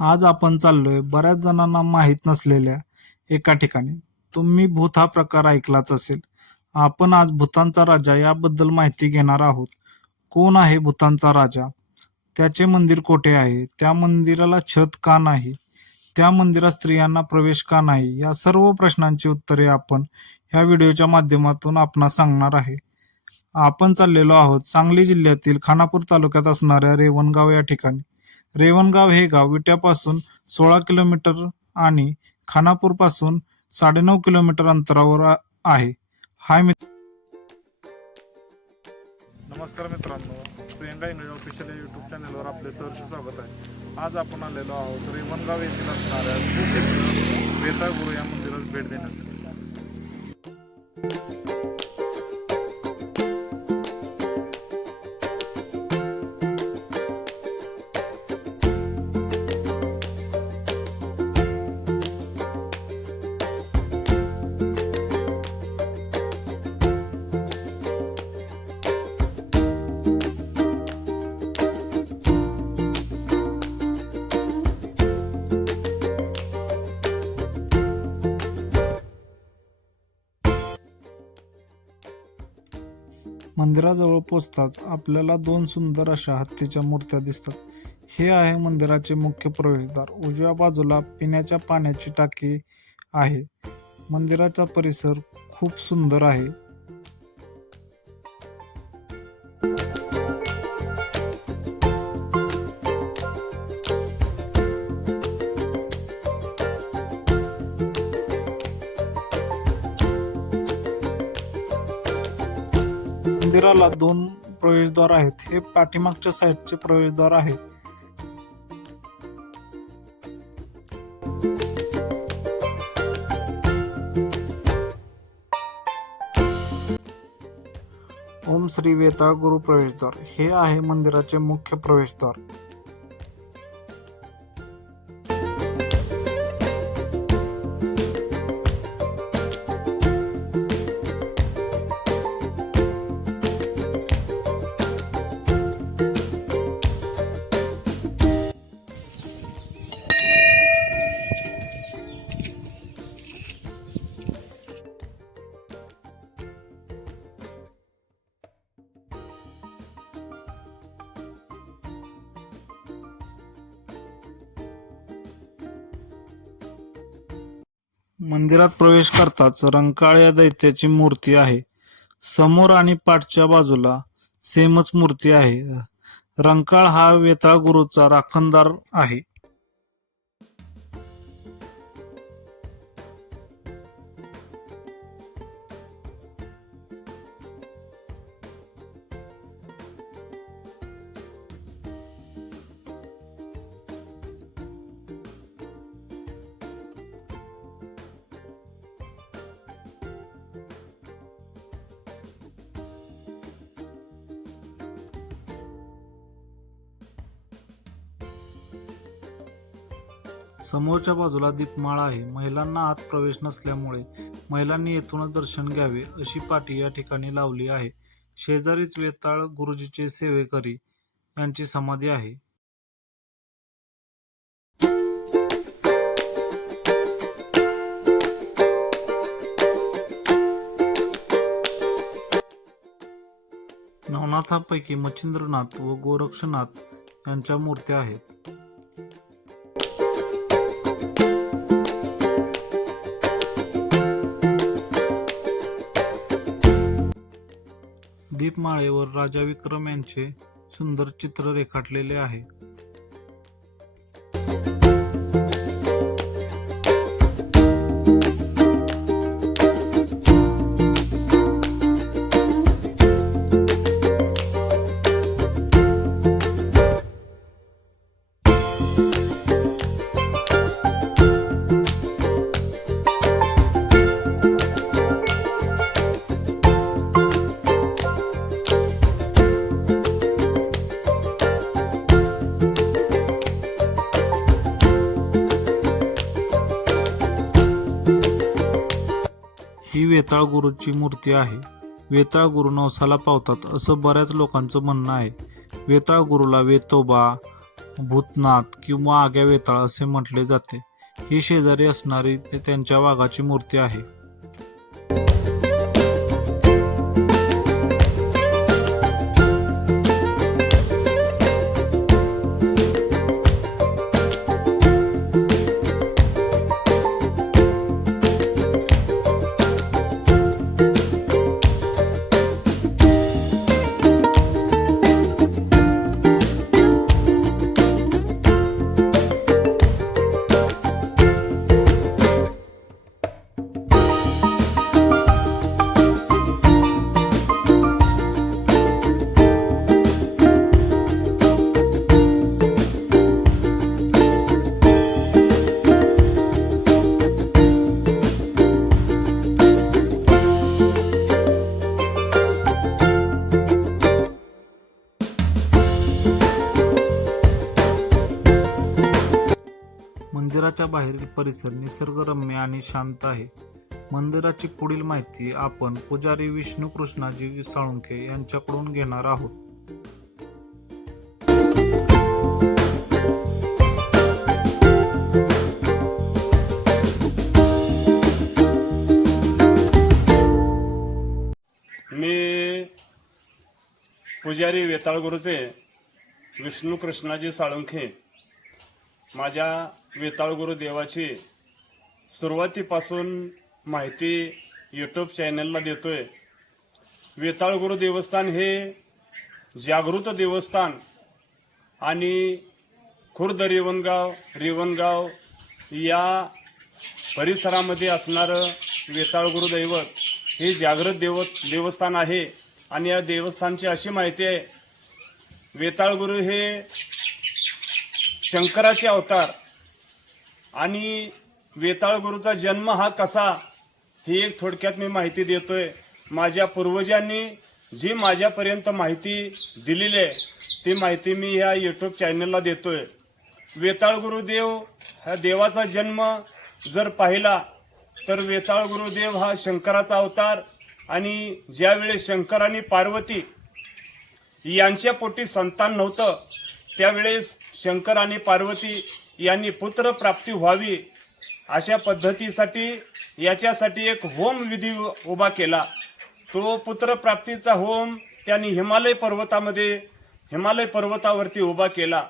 आज आपण चाललोय बऱ्याच जणांना माहीत नसलेल्या एका ठिकाणी. तुम्ही भूत हा प्रकार ऐकलाच असेल. आपण आज भूतांचा राजा याबद्दल माहिती घेणार आहोत. कोण आहे भूतांचा राजा? त्याचे मंदिर कोठे आहे? त्या मंदिराला छत का नाही? त्या मंदिरात स्त्रियांना प्रवेश का नाही? या सर्व प्रश्नांची उत्तरे आपण ह्या व्हिडिओच्या माध्यमातून आपणास सांगणार आहे. आपण चाललेलो आहोत सांगली जिल्ह्यातील खानापूर तालुक्यात असणाऱ्या रेवणगाव या ठिकाणी. रेवणगाव हे गाव विट्यापासून सोळा किलोमीटर आणि खानापूरपासून साडेनऊ किलोमीटर अंतरावर आहे. हाय मित्र नमस्कार मित्रांनो प्रियंका इंग्लिश ऑफिशियल यूट्यूब चॅनलवर आपले सहर्ष स्वागत आहे. आज आपण आलेलो आहोत रेवणगाव येथील असणाऱ्या सुक्षेत्र वेताळगुरू या मंदिरास भेट देण्यासाठी. मंदिराजवळ पोचताच आपल्याला दोन सुंदर अशा हत्तीच्या मूर्त्या दिसतात. हे आहे मंदिराचे मुख्य प्रवेशद्वार. उजव्या बाजूला पिण्याच्या पाण्याची टाकी आहे. मंदिराचा परिसर खूप सुंदर आहे. मंदिराला दोन प्रवेशद्वार आहेत. हे पाठीमागच्या साईडचे प्रवेशद्वार आहे. ओम श्री वेताळ गुरु प्रवेशद्वार. हे आहे मंदिराचे मुख्य प्रवेशद्वार. मंदिरात प्रवेश करताच रंकाळ या दैत्याची मूर्ती आहे. समोर आणि पाठच्या बाजूला सेमच मूर्ती आहे. रंकाळ हा वेताळ गुरुचा राखणदार आहे. मंदिराच्या बाजूला दीपमाळ आहे. महिलांना आत प्रवेश नसल्यामुळे महिलांनी येथूनच दर्शन घ्यावे अशी पाटी या ठिकाणी लावली आहे. शेजारीच वेताळ गुरुजीचे सेवेकरी यांची समाधी आहे. नवनाथांपैकी मच्छिंद्रनाथ व गोरक्षनाथ यांच्या मूर्त्या आहेत. दीपमाळेवर राजा विक्रम यांचे सुंदर चित्र रेखाटलेले आहे. वेताळ गुरुची मूर्ती आहे. वेताळ गुरु नवसाला पावतात असं बऱ्याच लोकांचं म्हणणं आहे. वेताळ गुरुला वेतोबा भूतनाथ किंवा आग्या वेताळ असे म्हटले जाते. ही शेजारी असणारी ते त्यांच्या वाघाची मूर्ती आहे. मंदिराच्या बाहेरील परिसर निसर्गरम्य आणि शांत आहे. मंदिराची पुढील माहिती आपण पुजारी विष्णू कृष्णाजी साळुंखे यांच्याकडून घेणार आहोत. मी पुजारी वेताळगुरूचे विष्णू कृष्णाजी साळुंखे माझ्या वेताळगुरू देवाची सुरुवातीपासून माहिती यूट्यूब चॅनलला देतोय. वेताळगुरू देवस्थान हे जागृत देवस्थान आणि खुर्द रेवणगाव रेवणगाव या परिसरामध्ये असणारं वेताळ दैवत हे जागृत देव देवस्थान आहे. आणि या देवस्थानची अशी माहिती आहे वेताळगुरू हे शंकराचे अवतार. आणि वेताळ गुरुचा जन्म हा कसा ही एक थोडक्यात मी माहिती देतोय. माझ्या पूर्वजांनी जी माझ्यापर्यंत माहिती दिलेली आहे ती माहिती मी ह्या यूट्यूब चॅनलला देतोय. वेताळ गुरुदेव ह्या देवाचा जन्म जर पाहिला तर वेताळ गुरुदेव हा शंकराचा अवतार. आणि ज्यावेळेस शंकर आणि पार्वती यांच्या पोटी संतान नव्हतं त्यावेळेस शंकर आणि पार्वती यांनी पुत्र प्राप्ती व्हावी अशा पद्धतीसाठी याच्यासाठी एक होम विधी उभा केला. तो पुत्रप्राप्तीचा होम त्यांनी हिमालय पर्वतामध्ये हिमालय पर्वतावरती उभा केला.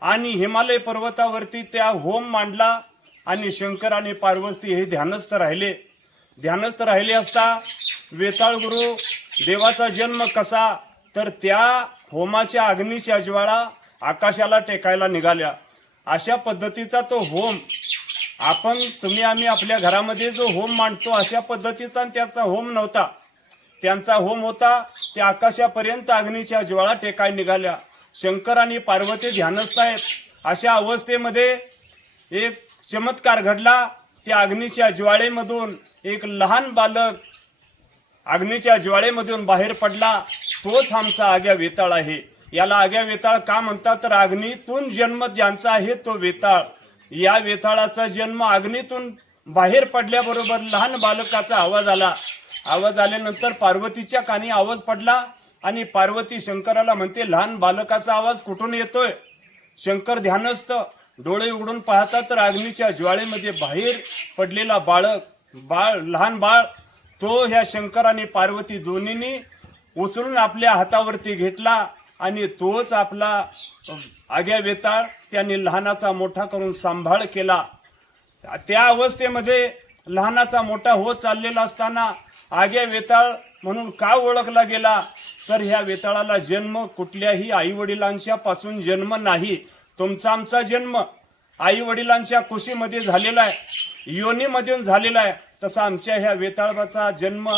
आणि हिमालय पर्वतावरती त्या होम मांडला आणि शंकर आणि पार्वती हे ध्यानस्थ राहिले. ध्यानस्थ राहिले असता वेताळ गुरु देवाचा जन्म कसा? तर त्या होमाच्या अग्नीच्या ज्वाळा आकाशाला टेकायला निघाल्या. अशा पद्धतीचा तो होम आपण तुम्ही आम्ही आपल्या घरामध्ये जो होम मांडतो अशा पद्धतीचा आणि त्याचा होम नव्हता. त्यांचा होम होता त्या आकाशापर्यंत अग्नीच्या ज्वाळा टेकाय निघाल्या. शंकर आणि पार्वती ध्यानस्थ आहेत. अशा अवस्थेमध्ये एक चमत्कार घडला. त्या अग्नीच्या ज्वाळेमधून एक लहान बालक अग्नीच्या ज्वाळेमधून बाहेर पडला. तोच आमचा आग्या वेताळ आहे. याला आग्या वेताळ का म्हणतात? तर अग्नीतून जन्म ज्यांचा आहे तो वेताळ. या वेताळाचा जन्म अग्नीतून बाहेर पडल्याबरोबर लहान बालकाचा आवाज आला. आवाज आल्यानंतर पार्वतीच्या कानी आवाज पडला आणि पार्वती शंकराला म्हणते लहान बालकाचा आवाज कुठून येतोय? शंकर ध्यानस्थ डोळे उघडून पाहतात तर अग्नीच्या ज्वाळेमध्ये बाहेर पडलेला बाळक बाळ लहान बाळ. तो ह्या शंकर आणि पार्वती दोन्हींनी उचलून आपल्या हातावरती घेतला. आणि तोच आपला आग्या वेताळ त्यांनी लहानाचा मोठा करून सांभाळ केला. त्या अवस्थेमध्ये लहानाचा मोठा होत चाललेला असताना आग्या वेताळ म्हणून का ओळखला गेला? तर ह्या वेताळाला जन्म कुठल्याही आईवडिलांच्या पासून जन्म नाही. तुमचा आमचा जन्म आई वडिलांच्या कुशीमध्ये झालेला आहे. योनीमधून झालेला आहे. तसा आमच्या ह्या वेताळबाचा जन्म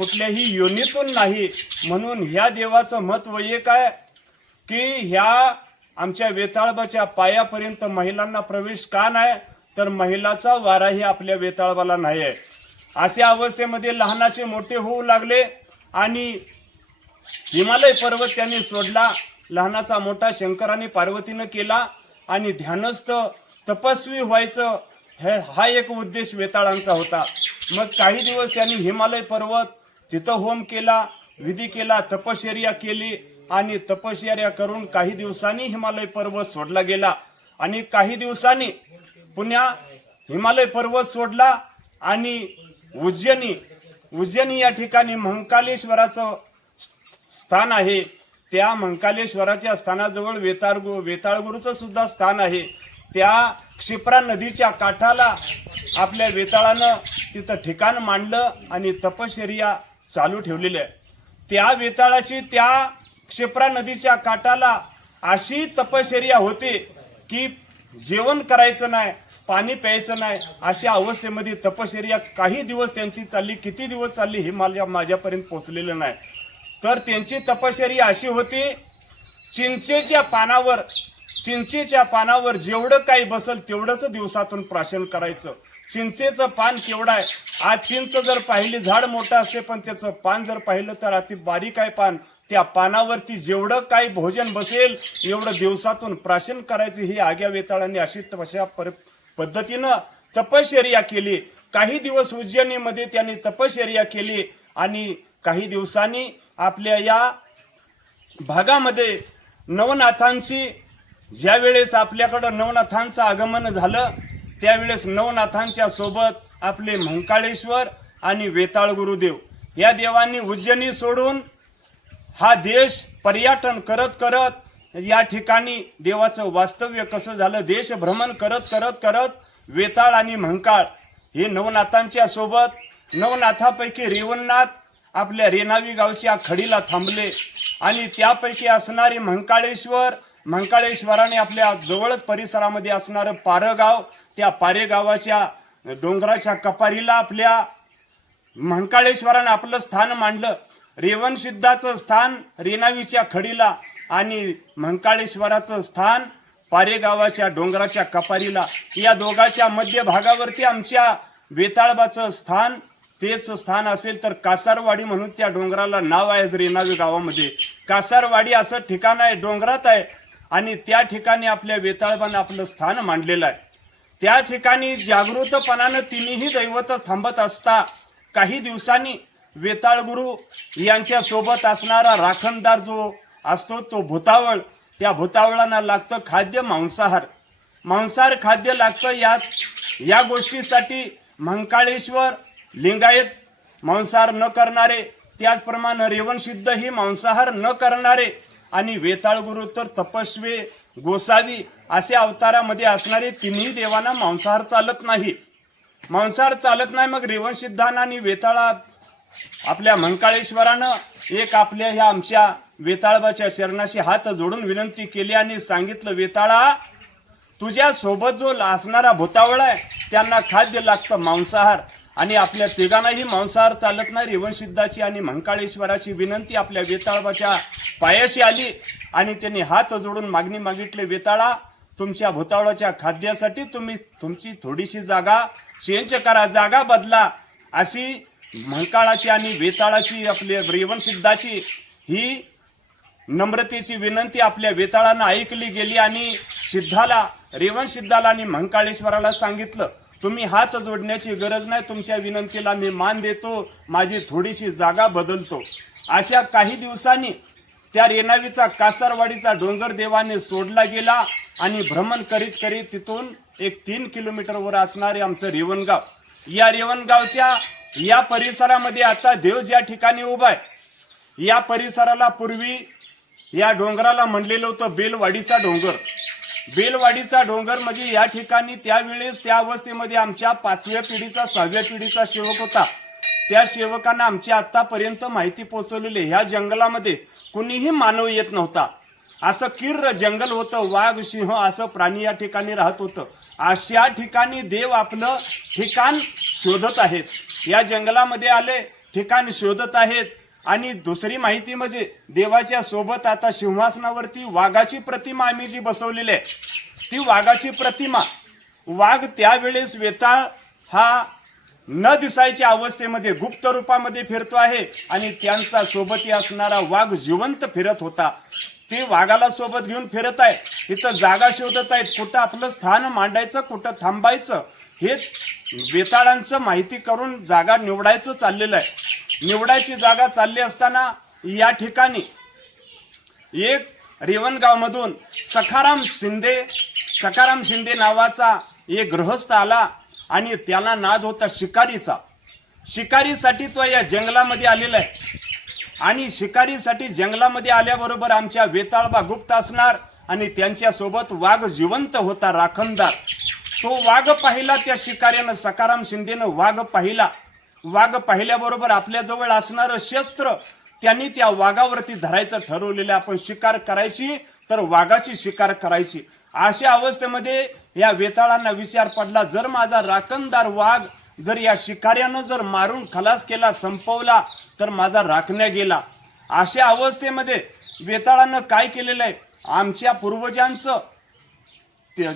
कुठल्याही योनीतून नाही. म्हणून ह्या देवाचं महत्त्व एक आहे की ह्या आमच्या वेताळबाच्या पायापर्यंत महिलांना प्रवेश का नाही तर महिलाचा वाराही आपल्या वेताळबाला नाही आहे. अशा अवस्थेमध्ये लहानाचे मोठे होऊ लागले आणि हिमालय पर्वत त्यांनी सोडला. लहानाचा मोठा शंकर आणि पार्वतीनं केला आणि ध्यानस्थ तपस्वी व्हायचं हे हा एक उद्देश वेताळांचा होता. मग काही दिवस त्यांनी हिमालय पर्वत तिथं होम केला विधी केला तपश्चर्या केली आणि तपश्चर्या करून काही दिवसांनी हिमालय पर्वत सोडला गेला. आणि काही दिवसांनी पुन्हा हिमालय पर्वत सोडला आणि उज्जैनी उज्जैनी या ठिकाणी महंकालेश्वराचं स्थान आहे. त्या मंकालेश्वराच्या स्थानाजवळ वेताळगु वेताळगुरूचं सुद्धा स्थान आहे. त्या क्षिप्रा नदीच्या काठाला आपल्या वेताळानं तिथं ठिकाण मांडलं आणि तपश्चर्या चालू ठेवलेली आहे. त्या वेताळाची त्या क्षिप्रा नदीच्या काठाला अशी तपश्चर्या होते की जेवण करायचं नाही पाणी प्यायचं नाही अशा अवस्थेमध्ये तपश्चर्या काही दिवस त्यांची चालली किती दिवस चालली हे माझ्या माझ्यापर्यंत पोहोचलेलं नाही. तर त्यांची तपश्चर्या अशी होती चिंचेच्या पानावर चिंचेच्या पानावर जेवढं काही बसल तेवढंच दिवसातून प्राशन करायचं. चिंचेचं पान केवढं आहे? आज चिंच जर पाहिली झाड मोठं असते पण त्याचं पान जर पाहिलं तर अति बारीक आहे पान. त्या पानावरती जेवढं काही भोजन बसेल एवढं दिवसातून प्राशन करायचं ही आग्या वेताळांनी अशी तशा पर- पद्धतीनं तपश्चर्या केली. काही दिवस उज्जैनीमध्ये त्यांनी तपश्चर्या केली आणि काही दिवसांनी आपल्या या भागामध्ये नवनाथांची ज्यावेळेस आपल्याकडं नवनाथांचं आगमन झालं त्यावेळेस नवनाथांच्या सोबत आपले मंकाळेश्वर आणि वेताळ गुरुदेव या देवांनी उज्जैनी सोडून हा देश पर्यटन करत करत या ठिकाणी देवाचं वास्तव्य कसं झालं देश भ्रमण करत करत करत वेताळ आणि म्हंकाळ हे नवनाथांच्या सोबत नवनाथापैकी रेवणनाथ आपल्या रेणावी गावच्या खडीला थांबले आणि त्यापैकी असणारे म्हंकाळेश्वर म्हंकाळेश्वराने आपल्या जवळच परिसरामध्ये असणारं पारगाव त्या पारे गावाच्या डोंगराच्या कपारीला आपल्या महंकाळेश्वरानं आपलं स्थान मांडलं. रेवणसिद्धाचं स्थान रेणावीच्या खडीला आणि म्हंकाळेश्वराचं स्थान पारेगावाच्या डोंगराच्या कपारीला. या दोघाच्या मध्यभागावरती आमच्या वेताळबाचं स्थान तेच स्थान असेल तर कासारवाडी म्हणून त्या डोंगराला नाव आहे रेणावी गावामध्ये. कासारवाडी असं ठिकाण आहे डोंगरात आहे आणि त्या ठिकाणी आपल्या वेताळबानं आपलं स्थान मांडलेलं आहे. त्या ठिकाणी जागृतपणानं तिन्ही दैवत थांबत असता काही दिवसांनी वेताळ गुरु यांच्या सोबत असणारा राखणदार जो असतो तो भूतावळ. त्या भूतावळांना लागतं खाद्य मांसाहार. मांसाहार खाद्य लागतं यात या गोष्टीसाठी मंकाळेश्वर लिंगायत मांसाहार न करणारे त्याचप्रमाणे रेवणसिद्ध ही मांसाहार न करणारे आणि वेताळ गुरु तर तपस्वी गोसावी असे अवतारामध्ये असणारे तिन्ही देवांना मांसाहार चालत नाही. मांसाहार चालत नाही मग रेवण आणि वेताळा आपल्या मंकाळेश्वरानं एक आपल्या ह्या आमच्या वेताळबाच्या चरणाशी हात जोडून विनंती केली आणि सांगितलं वेताळा तुझ्या सोबत जो असणारा भूतावळ आहे त्यांना खाद्य लागतं मांसाहार आणि आपल्या तिघांनाही मांसाहार चालत नाही. रेवणसिद्धाची आणि मंकाळेश्वराची विनंती आपल्या वेताळबाच्या पायाशी आली आणि त्यांनी हात जोडून मागणी मागितली वेताळा तुमच्या भूतावळाच्या खाद्यासाठी तुम्ही तुमची थोडीशी जागा चेंज करा जागा बदला. अशी म्हंकाळाची आणि वेताळाची आपल्या रेवणसिद्धाची ही नम्रतेची विनंती आपल्या वेताळानं ऐकली गेली आणि सिद्धाला रेवणसिद्धाला आणि महंकाळेश्वराला सांगितलं तुम्ही हात जोडण्याची गरज नाही तुमच्या विनंतीला मी मान देतो माझी थोडीशी जागा बदलतो. अशा काही दिवसांनी त्या रेणावीचा कासारवाडीचा डोंगर देवाने सोडला गेला आणि भ्रमण करीत करीत तिथून एक तीन किलोमीटरवर असणारे आमचं रेवणगाव. या रेवणगावच्या या परिसरामध्ये आता देव ज्या ठिकाणी उभा आहे. या परिसराला पूर्वी या डोंगराला म्हणलेलं होतं बेलवाडीचा डोंगर. बेलवाडीचा डोंगर म्हणजे या ठिकाणी त्यावेळेस त्या अवस्थेमध्ये आमच्या पाचव्या पिढीचा सहाव्या पिढीचा सेवक होता. त्या सेवकांना आमच्या आतापर्यंत माहिती पोहोचवलेली ह्या जंगलामध्ये कुणीही मानव येत नव्हता. असं किर्र जंगल होतं वाघ सिंह असं प्राणी या ठिकाणी राहत होतं. अशा ठिकाणी देव आपलं ठिकाण शोधत आहेत. या जंगलामध्ये आले ठिकाण शोधत आहेत. आणि दुसरी माहिती म्हणजे देवाच्या सोबत आता सिंहासनावरती वाघाची प्रतिमा आम्ही जी बसवलेली आहे. ती वाघाची प्रतिमा वाघ त्यावेळेस वेताळ हा न दिसायच्या अवस्थेमध्ये गुप्त रूपामध्ये फिरतो आहे आणि त्यांचा सोबती असणारा वाघ जिवंत फिरत होता. ते वाघाला सोबत घेऊन फिरत आहे. इथं जागा शोधत आहेत. कुठं आपलं स्थान मांडायचं कुठं थांबायचं हे वेताळांचं माहिती करून जागा निवडायचं चाललेलं आहे. निवडायची जागा चालली असताना या ठिकाणी एक रेवणगावमधून सखाराम शिंदे सखाराम शिंदे नावाचा एक गृहस्थ आला. आणि त्याला नाद होता शिकारीचा. शिकारीसाठी तो या जंगलामध्ये आलेला आहे. आणि शिकारीसाठी जंगलामध्ये आल्याबरोबर आमच्या वेताळबा गुप्त असणार आणि त्यांच्यासोबत वाघ जिवंत होता राखणदार. तो वाघ पाहिला त्या शिकाऱ्यानं सकाराम शिंदेनं वाघ पाहिला. वाघ पाहिल्याबरोबर आपल्याजवळ असणारं शस्त्र त्यांनी त्या वाघावरती धरायचं ठरवलेलं आपण शिकार करायची तर वाघाची शिकार करायची. अशा अवस्थेमध्ये या वेताळांना विचार पडला. जर माझा राखणदार वाघ जर या शिकाऱ्यानं जर मारून खलास केला संपवला तर माझा राखण्या गेला. अशा अवस्थेमध्ये वेताळानं काय केलेलं आहे? आमच्या पूर्वजांचं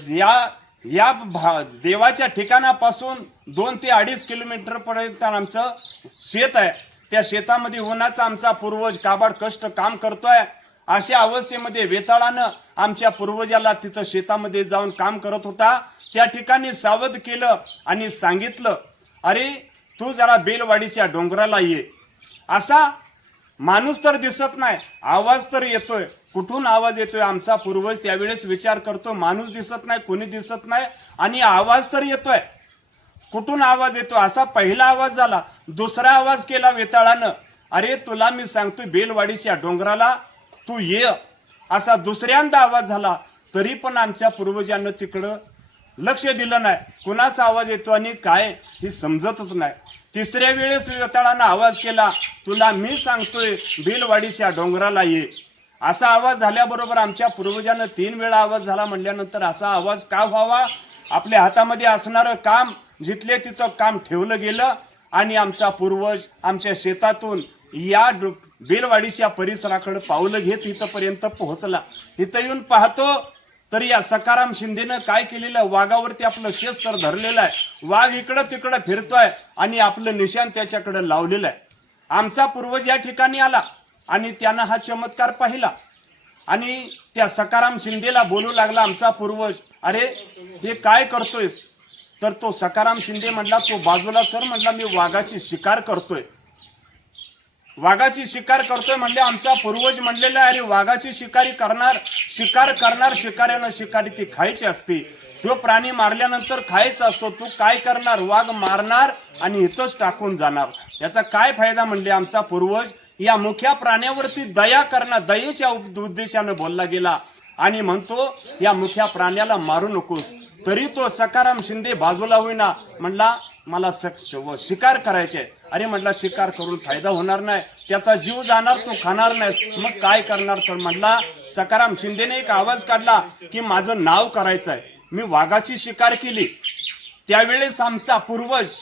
या या भा- देवाच्या ठिकाणापासून दोन ते अडीच किलोमीटरपर्यंत आमचं शेत आहे. त्या शेतामध्ये उन्हाचा आमचा पूर्वज काबाड कष्ट काम करतोय. अशा अवस्थेमध्ये वेताळानं आमच्या पूर्वजाला तिथं शेतामध्ये जाऊन काम करत होता. त्या ठिकाणी सावध केलं आणि सांगितलं अरे तू जरा बेलवाडीच्या डोंगराला ये. असा माणूस तर दिसत नाही आवाज तर येतोय. कुठून आवाज येतोय आमचा पूर्वज त्यावेळेस विचार करतो माणूस दिसत नाही कोणी दिसत नाही आणि आवाज तर येतोय. कुठून आवाज येतो? असा पहिला आवाज झाला. दुसरा आवाज केला वेताळानं अरे तुला मी सांगतो बेलवाडीच्या डोंगराला तू ये. असा दुसऱ्यांदा आवाज झाला तरी पण आमच्या पूर्वजांना तिकडं लक्ष दिलं नाही. कुणाचा आवाज येतो आणि काय हे समजतच नाही. तिसऱ्या वेळेस वेताळानं आवाज केला तुला मी सांगतोय बिलवाडीच्या डोंगराला ये. असा आवाज झाल्याबरोबर आमच्या पूर्वजानं तीन वेळा आवाज झाला म्हणल्यानंतर असा आवाज का व्हावा? आपल्या हातामध्ये असणारं काम जिथले तिथं काम ठेवलं गेलं आणि आमचा पूर्वज आमच्या शेतातून या बेलवाडीच्या परिसराकडे पावलं घेत इथंपर्यंत पोहोचला. इथं येऊन पाहतो तर या सकाराम शिंदेनं काय केलेलं? वाघावरती आपलं शस्त्र धरलेलं आहे. वाघ इकडं तिकडं फिरतोय आणि आपलं निशाण त्याच्याकडे लावलेलं आहे. आमचा पूर्वज या ठिकाणी आला आणि त्यानं हा चमत्कार पाहिला. आणि त्या सकाराम शिंदेला बोलू लागला आमचा पूर्वज अरे हे काय करतोयस? तर तो सकाराम शिंदे म्हटला तो बाजूला सर म्हटला मी वाघाची शिकार करतोय. वाघाची शिकार करतोय म्हणले आमचा पूर्वज म्हणलेला आहे, अरे वाघाची शिकारी करणार शिकार करणार शिकाऱ्यानं शिकारी ती खायची असते. तो प्राणी मारल्यानंतर खायचा असतो तू काय करणार? वाघ मारणार आणि इथंच टाकून जाणार. याचा काय फायदा म्हणले आमचा पूर्वज या मुख्या प्राण्यावरती दया करणार दयेच्या उद्देशाने उद्देशानं बोलला गेला आणि म्हणतो या मुख्या प्राण्याला मारू नकोस तरी तो सकाराम शिंदे बाजूला होईना. म्हणला मला सक- शिकार करायचे अरे म्हटला शिकार करून फायदा होणार नाही. त्याचा जीव जाणार तो खाणार नाही मग काय करणार? तर म्हटला सकाराम शिंदेने एक आवाज काढला की माझं नाव करायचं आहे मी वाघाची शिकार केली. त्यावेळेस आमचा पूर्वज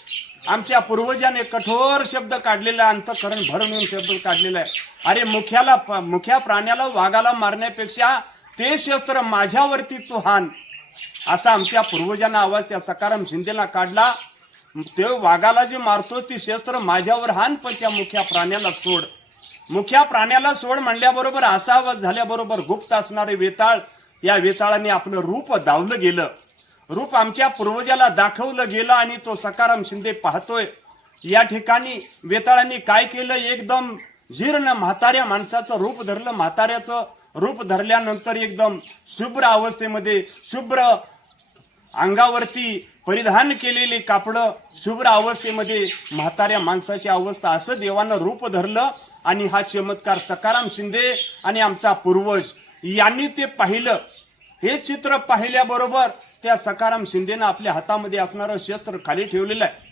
आमच्या पूर्वजाने कठोर शब्द काढलेला आहे, अंतकरण भरून येऊन शब्द काढलेला आहे. अरे मुख्याला मुख्या प्राण्याला वाघाला मारण्यापेक्षा ते शस्त्र माझ्यावरती तू हान. असा आमच्या पूर्वजांना आवाज त्या सकाराम शिंदेला काढला. ते वाघाला जे मारतो ती शस्त्र माझ्यावर हान पण त्या मुख्या प्राण्याला सोड. मुख्या प्राण्याला सोड म्हणल्याबरोबर असा झाल्याबरोबर गुप्त असणारे वेताळ या वेताळाने आपलं रूप दावलं गेलं. रूप आमच्या पूर्वजाला दाखवलं गेलं आणि तो सकाराम शिंदे पाहतोय. या ठिकाणी वेताळाने काय केलं? एकदम जीर्ण म्हाताऱ्या माणसाचं रूप धरलं. म्हाताऱ्याचं रूप धरल्यानंतर एकदम शुभ्र अवस्थेमध्ये शुभ्र अंगावरती परिधान केलेले कापडं शुभ्र अवस्थेमध्ये म्हाताऱ्या माणसाची अवस्था असं देवानं रूप धरलं आणि हा चमत्कार सकाराम शिंदे आणि आमचा पूर्वज यांनी ते पाहिलं. हे चित्र पाहिल्याबरोबर त्या सकाराम शिंदेनं आपल्या हातामध्ये असणारं शस्त्र खाली ठेवलेलं आहे.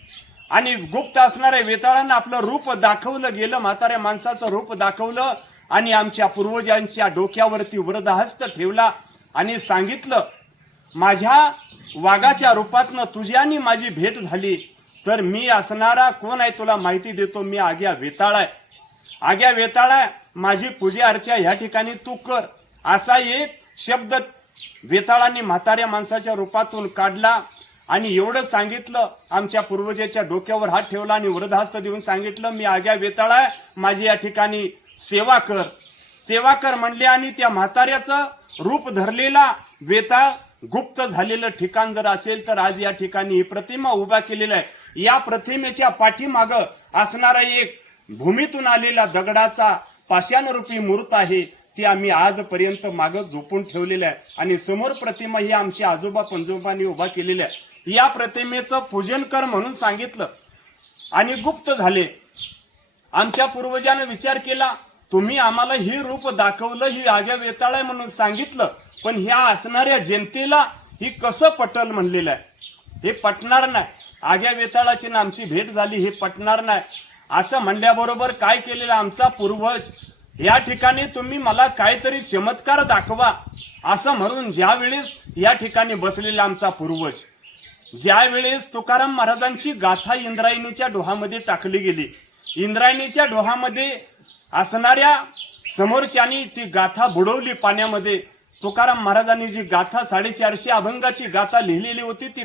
आणि गुप्त असणाऱ्या वेताळानं आपलं रूप दाखवलं गेलं म्हाताऱ्या माणसाचं रूप दाखवलं आणि आमच्या पूर्वजांच्या डोक्यावरती वरदहस्त ठेवला आणि सांगितलं माझ्या वाघाच्या रूपातनं तुझ्यानी माझी भेट झाली तर मी असणारा कोण आहे तुला माहिती देतो मी आग्या वेताळ आहे. आग्या वेताळ आहे माझी पूजा अर्चा ह्या ठिकाणी तू कर. असा एक शब्द वेताळांनी म्हाताऱ्या माणसाच्या रूपातून काढला आणि एवढं सांगितलं आमच्या पूर्वजेच्या डोक्यावर हात ठेवला आणि वृद्धास्त देऊन सांगितलं मी आग्या वेताळ आहे माझी या ठिकाणी सेवा कर. सेवा कर म्हणले आणि त्या म्हाताऱ्याचं रूप धरलेला वेताळ गुप्त झालेलं ठिकाण जर असेल तर आज या ठिकाणी ही प्रतिमा उभा केलेल्या आहे. या प्रतिमेच्या पाठीमाग असणारा एक भूमीतून आलेला दगडाचा पाषाणरूपी मूर्त आहे. ती आम्ही आजपर्यंत मागं झोपून ठेवलेलं आहे. आणि समोर प्रतिमा ही आमची आजोबा पंजोबांनी उभा केलेली आहे. या प्रतिमेचं पूजन कर म्हणून सांगितलं. आणि गुप्त झाले. आमच्या पूर्वजानं विचार केला तुम्ही आम्हाला ही रूप दाखवलं ही आग्या वेताळ आहे म्हणून सांगितलं. पण ह्या असणाऱ्या जनतेला ही कसं पटल म्हणलेलं आहे? हे पटणार नाही. आग्या वेताळाची ना आमची भेट झाली हे पटणार नाही. असं म्हणल्याबरोबर काय केलेलं आमचा पूर्वज? या ठिकाणी तुम्ही मला काहीतरी चमत्कार दाखवा असं म्हणून ज्यावेळेस या ठिकाणी बसलेला आमचा पूर्वज ज्यावेळेस तुकाराम महाराजांची गाथा इंद्रायणीच्या डोहामध्ये टाकली गेली. इंद्रायणीच्या डोहामध्ये असणाऱ्या समोरच्यानी ती गाथा बुडवली पाण्यामध्ये. तुकाराम महाराजांनी जी गाथा साडेचारशे अभंगाची गाथा लिहिलेली होती ती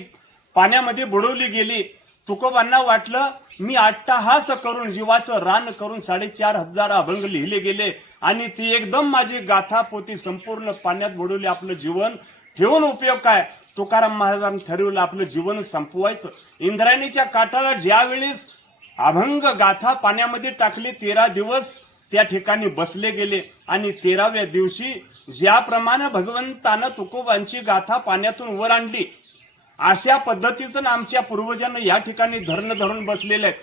पाण्यामध्ये बुडवली गेली. तुकोबांना वाटलं मी अट्टाहास करून जीवाचं रान करून साडेचार हजार अभंग लिहिले गेले आणि ती एकदम माझी गाथा पोती संपूर्ण पाण्यात बुडवली आपलं जीवन. ठेवून उपयोग काय? तुकाराम महाराजांनी ठरवलं आपलं जीवन संपवायचं. इंद्रायणीच्या काठाला ज्यावेळेस अभंग गाथा पाण्यामध्ये टाकली तेरा दिवस त्या ठिकाणी बसले गेले. आणि तेराव्या दिवशी ज्याप्रमाणे भगवंतानं तुकोबांची गाथा पाण्यातून वर आणली अशा पद्धतीचं ना आमच्या पूर्वजांना या ठिकाणी धरण धरून बसलेले आहेत.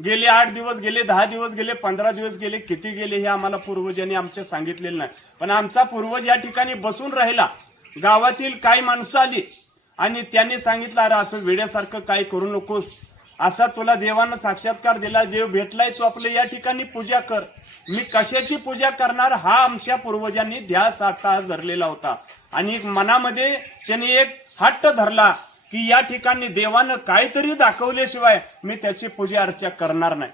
गेले आठ दिवस गेले दहा दिवस गेले पंधरा दिवस गेले किती गेले हे आम्हाला पूर्वजांनी आमच्या सांगितलेलं नाही. पण आमचा पूर्वज या ठिकाणी बसून राहिला. गावातील काही माणसं आली आणि त्यांनी सांगितलं अरे असं वेड्यासारखं काय करू नकोस. असा तुला देवानं साक्षात्कार दिला देव भेटलाय तू आपलं या ठिकाणी पूजा कर. मी कशाची पूजा करणार हा आमच्या पूर्वजांनी ध्यास आता धरलेला होता. आणि मनामध्ये त्यांनी एक हट्ट धरला की या ठिकाणी देवानं काहीतरी दाखवल्याशिवाय मी त्याची पूजा अर्चा करणार नाही.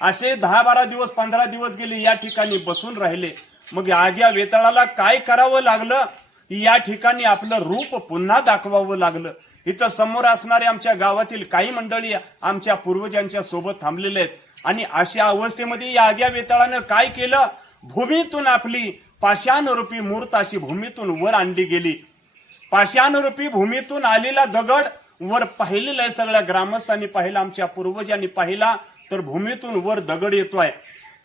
असे दहा बारा दिवस पंधरा दिवस गेले या ठिकाणी बसून राहिले. मग आग्या वेताळाला काय करावं लागलं? या ठिकाणी आपलं रूप पुन्हा दाखवावं लागलं. इथं समोर असणारे आमच्या गावातील काही मंडळी आमच्या पूर्वजांच्या सोबत थांबलेले आहेत. आणि अशा अवस्थेमध्ये याग्या वेताळानं काय केलं? भूमीतून आपली पाषाणरूपी मूर्त अशी भूमीतून वर आणली गेली. पाषाणरूपी भूमीतून आलेला दगड वर पाहिलेला आहे सगळ्या ग्रामस्थांनी पाहिला आमच्या पूर्वजांनी पाहिला तर भूमीतून वर दगड येतो आहे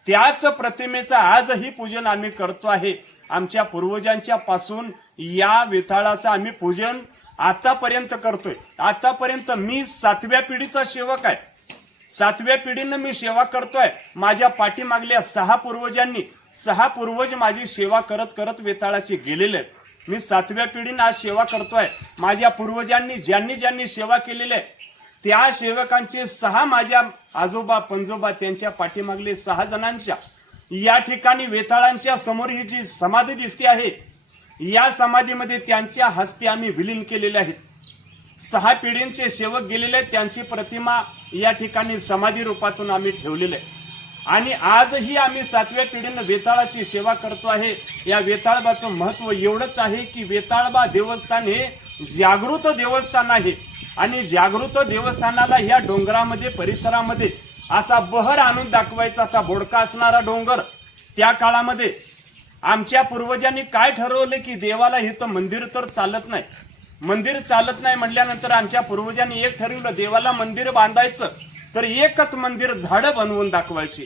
त्याच प्रतिमेचं आजही पूजन आम्ही करतो आहे. आमच्या पूर्वजांच्या पासून या वेताळाचं आम्ही पूजन आतापर्यंत करतोय. आतापर्यंत मी सातव्या पिढीचा सेवक आहे. सातव्या पिढीनं मी सेवा करतोय. माझ्या पाठीमागल्या सहा पूर्वजांनी सहा पूर्वज माझी सेवा करत करत वेताळाचे गेलेले आहेत. मी सातव्या पिढीनं आज सेवा करतोय. माझ्या पूर्वजांनी ज्यांनी ज्यांनी सेवा केलेली आहे त्या सेवकांचे सहा माझ्या आजोबा पंजोबा त्यांच्या पाठीमागले सहा जणांच्या या ठिकाणी वेताळांच्या समोर ही जी समाधी दिसते आहे या समाधीमध्ये त्यांच्या हस्ते आम्ही विलीन केलेले आहेत. सहा पिढींचे सेवक गेलेले त्यांची प्रतिमा या ठिकाणी समाधी रूपातून आम्ही ठेवलेले आहे. आणि आजही आम्ही सातव्या पिढीनं वेताळाची सेवा करतो आहे. या वेताळबाचं महत्त्व एवढंच आहे की वेताळबा देवस्थान हे जागृत देवस्थान आहे. आणि जागृत देवस्थानाला ह्या डोंगरामध्ये परिसरामध्ये असा बहर आणून दाखवायचा असा बोडका असणारा डोंगर त्या काळामध्ये आमच्या पूर्वजांनी काय ठरवलं की देवाला इथं मंदिर तर चालत नाही. मंदिर चालत नाही म्हटल्यानंतर आमच्या पूर्वजांनी एक ठरवलं देवाला मंदिर बांधायचं. तर एकच मंदिर झाडं बनवून दाखवायची.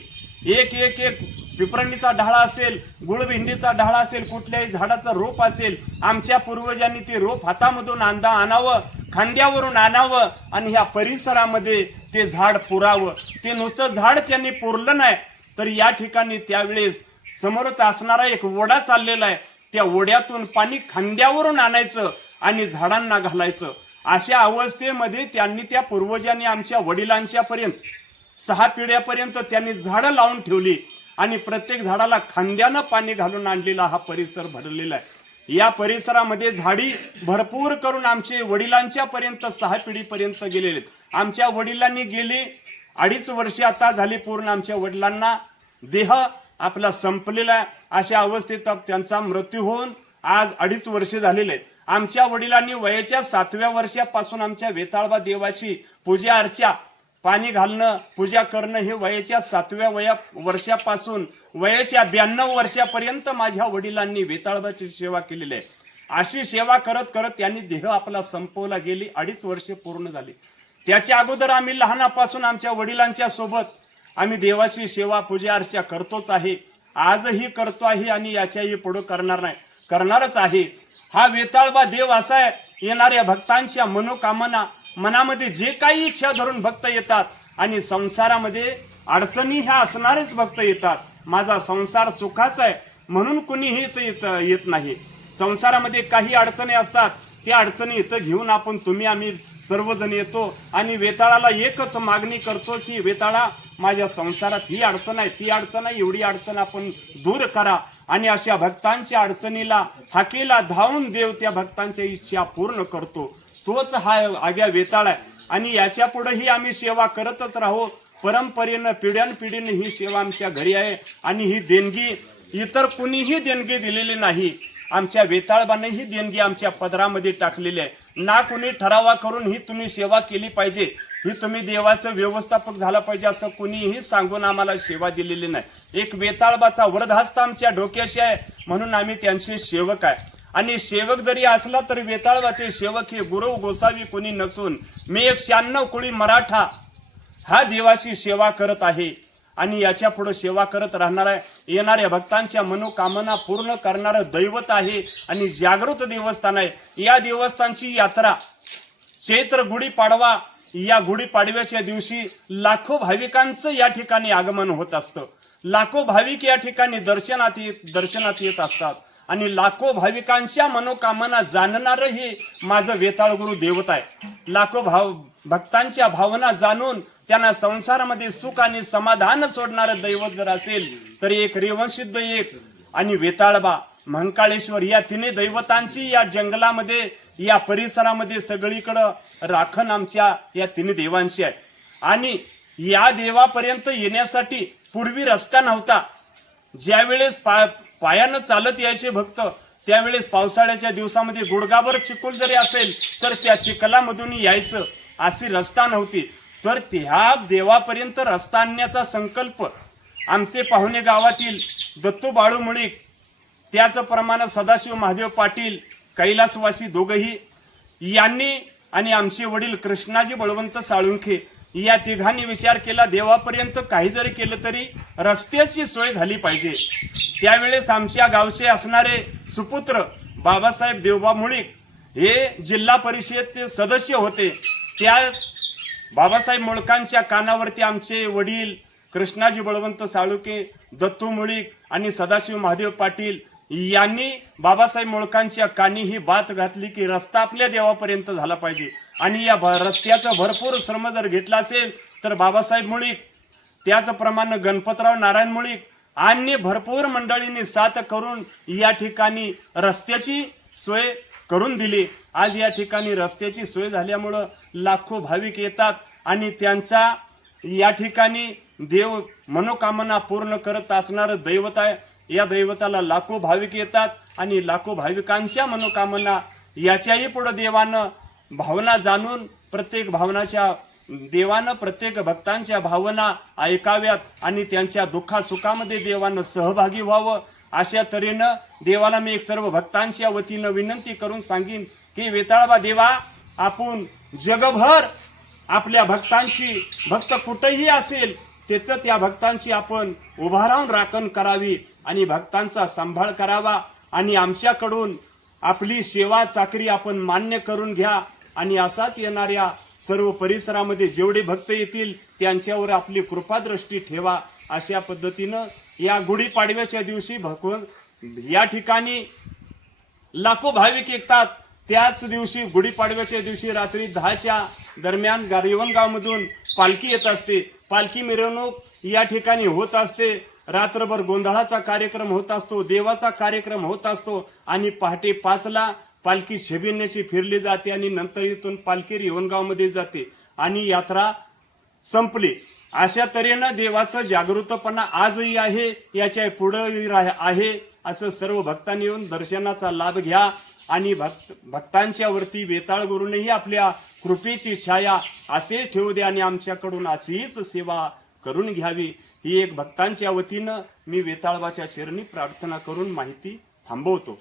एक एक एक. पिपरणीचा ढाळा असेल गुळभिंडीचा ढाळा असेल कुठल्याही झाडाचं रोप असेल आमच्या पूर्वजांनी ते रोप हातामधून आणदा आणावं खांद्यावरून आणावं आणि ह्या परिसरामध्ये ते झाड पुरावं. ते नुसतं झाड त्यांनी पुरलं नाही तर या ठिकाणी त्यावेळेस समोरच असणारा एक ओढा चाललेला आहे. त्या ओढ्यातून पाणी खांद्यावरून आणायचं आणि झाडांना घालायचं. अशा अवस्थेमध्ये त्यांनी त्या पूर्वजांनी आमच्या वडिलांच्या पर्यंत सहा पिढ्यापर्यंत त्यांनी झाडं लावून ठेवली आणि प्रत्येक झाडाला खांद्यानं पाणी घालून आणलेला हा परिसर भरलेला आहे. या परिसरामध्ये झाडी भरपूर करून आमचे वडिलांच्या पर्यंत सहा पिढीपर्यंत गेलेले आहेत. आमच्या वडिलांनी गेली अडीच वर्षे आता झाली पूर्ण आमच्या वडिलांना. देह आपला संपलेला आहे. अशा अवस्थेत त्यांचा मृत्यू होऊन आज अडीच वर्षे झालेले आहेत. आमच्या वडिलांनी वयाच्या सातव्या वर्षापासून आमच्या वेताळबा देवाची पूजा अर्चा पाणी घालणं पूजा करणं हे वयाच्या सातव्या वया वर्षापासून वयाच्या ब्याण्णव वर्षापर्यंत माझ्या वडिलांनी वेताळबाची सेवा केलेली आहे. अशी सेवा करत करत त्यांनी देह आपला संपवला गेली अडीच वर्षे पूर्ण झाली. त्याच्या अगोदर आम्ही लहानापासून आमच्या वडिलांच्या सोबत आम्ही देवाची सेवा पूजा अर्चा करतोच आहे. आजही करतो आहे आणि याच्याही पुढं करणार नाही. करणारच आहे. हा वेताळबा देव असा आहे. येणाऱ्या भक्तांच्या मनोकामना मनामध्ये जे काही इच्छा धरून भक्त येतात आणि संसारामध्ये अडचणी ह्या असणारेच भक्त येतात. माझा संसार सुखाचा आहे म्हणून कुणीही इथं येत येत नाही. संसारामध्ये काही अडचणी असतात त्या अडचणी इथं घेऊन आपण तुम्ही आम्ही सर्वजण येतो आणि वेताळाला एकच मागणी करतो की वेताळा माझ्या संसारात ही अडचण आहे ती अडचण आहे एवढी अडचण आपण दूर करा. आणि अशा भक्तांच्या अडचणीला हाकेला धावून देव त्या भक्तांच्या इच्छा पूर्ण करतो. तोच हा आग्या वेताळ आहे. आणि याच्या पुढेही आम्ही सेवा करतच राहू. परंपरेनं पिढ्यानपिढीनं ही सेवा आमच्या घरी आहे. आणि ही देणगी इतर कुणीही देणगी दिलेली नाही. आमच्या वेताळबाने ही देणगी आमच्या पदरामध्ये टाकलेली आहे. ना कुणी ठरावा करून ही तुम्ही सेवा केली पाहिजे. ही तुम्ही देवाचं व्यवस्थापक झाला पाहिजे असं कुणीही सांगून आम्हाला सेवा दिलेली नाही. एक वेताळबाचा वरदहस्त आमच्या डोक्याशी आहे. म्हणून आम्ही त्यांचे सेवक आहे. आणि सेवक जरी असला तरी वेताळबाचे सेवक हे गुरु गोसावी कोणी नसून मी एक शहाण्णव कुळी मराठा हा देवाची सेवा करत आहे. आणि याच्यापुढे सेवा करत राहणार आहे. येणाऱ्या भक्तांच्या मनोकामना पूर्ण करणारं दैवत आहे आणि जागृत देवस्थान आहे. या देवस्थानची यात्रा चैत्र गुढीपाडवा या गुढीपाडव्याच्या दिवशी लाखो भाविकांचं या ठिकाणी आगमन होत असतं. लाखो भाविक या ठिकाणी दर्शनात येत दर्शनात येत असतात. आणि लाखो भाविकांच्या मनोकामना जाणणारं हे माझं वेताळ गुरु देवत आहे. लाखो भाव भक्तांच्या भावना जाणून त्यांना संसारामध्ये सुख आणि समाधान सोडणारं दैवत जर असेल तर एक रेवणसिद्ध एक आणि वेताळबा महंकाळेश्वर या तिन्ही दैवतांशी या जंगलामध्ये या परिसरामध्ये सगळीकडं राखण आमच्या या तिन्ही देवांशी आहे. आणि या देवापर्यंत येण्यासाठी पूर्वी रस्ता नव्हता. ज्यावेळेस पा पायानं चालत यायचे भक्त त्यावेळेस पावसाळ्याच्या दिवसामध्ये गुडगाभर चिखल जरी असेल तर त्या चिखलामधून यायचं अशी रस्ता नव्हती. तर त्या देवापर्यंत रस्ता आणण्याचा संकल्प आमचे पाहुणे गावातील दत्तू बाळू मुळीक त्याचप्रमाणे सदाशिव महादेव पाटील कैलासवासी दोघही यांनी आणि आमचे वडील कृष्णाजी बळवंत साळुंखे या तिघांनी विचार केला देवापर्यंत काही जरी केलं तरी रस्त्याची सोय झाली पाहिजे. त्यावेळेस आमच्या गावचे असणारे सुपुत्र बाबासाहेब देवबा मुळीक हे जिल्हा परिषदेचे सदस्य होते. त्या बाबासाहेब मुळकांच्या कानावरती आमचे वडील कृष्णाजी बळवंत साळुके दत्तू मुळीक आणि सदाशिव महादेव पाटील यांनी बाबासाहेब मुळकांच्या कानी ही बात घातली की रस्ता आपल्या देवापर्यंत झाला पाहिजे. आणि या भ- रस्त्याचा भरपूर श्रम जर घेतला असेल तर बाबासाहेब मुळीक त्याचप्रमाणे गणपतराव नारायण मुळीक आणि भरपूर मंडळींनी साथ करून या ठिकाणी रस्त्याची सोय करून दिली. आज या ठिकाणी रस्त्याची सोय झाल्यामुळं लाखो भाविक येतात आणि त्यांचा या ठिकाणी देव मनोकामना पूर्ण करत असणारं दैवत आहे. या दैवताला लाखो भाविक येतात आणि लाखो भाविकांच्या मनोकामना याच्याही पुढं देवानं भावना जाणून प्रत्येक भावनाच्या देवानं प्रत्येक भक्तांच्या भावना ऐकाव्यात आणि त्यांच्या दुःखासुखामध्ये देवानं सहभागी व्हावं अशा तऱ्हेनं देवाला मी एक सर्व भक्तांच्या वतीनं विनंती करून सांगेन की वेताळबा देवा आपण जगभर आपल्या भक्तांशी भक्त कुठेही असेल तेथं त्या भक्तांची आपण उभा राहून राखण करावी आणि भक्तांचा सांभाळ करावा आणि आमच्याकडून आपली सेवा चाकरी आपण मान्य करून घ्या. आणि असाच येणाऱ्या सर्व परिसरामध्ये जेवढे भक्त येतील त्यांच्यावर आपली कृपादृष्टी ठेवा अशा पद्धतीनं या गुढीपाडव्याच्या दिवशी भगवन या ठिकाणी लाखो भाविक येतात. त्याच दिवशी गुढीपाडव्याच्या दिवशी रात्री दहाच्या दरम्यान गारिवणगावमधून पालखी येत असते. पालखी मिरवणूक या ठिकाणी होत असते. रात्रभर गोंधळाचा कार्यक्रम होत असतो देवाचा कार्यक्रम होत असतो आणि पहाटे पाचला पालखी शेबिन्याची फिरली जाते आणि नंतर इथून पालखी रिवणगावमध्ये जाते आणि यात्रा संपली. अशा तऱ्हेनं देवाचं जागृतपणा आजही आहे याच्यापुढे आहे असं सर्व भक्तांनी येऊन दर्शनाचा लाभ घ्या आणि भक्त भक्तांच्या वरती वेताळ गुरुनेही आपल्या कृपेची छाया असे ठेवू द्या आणि आमच्याकडून अशीच सेवा करून घ्यावी. ही एक भक्तांच्या वतीनं मी वेताळबाच्या चरणी प्रार्थना करून माहिती थांबवतो.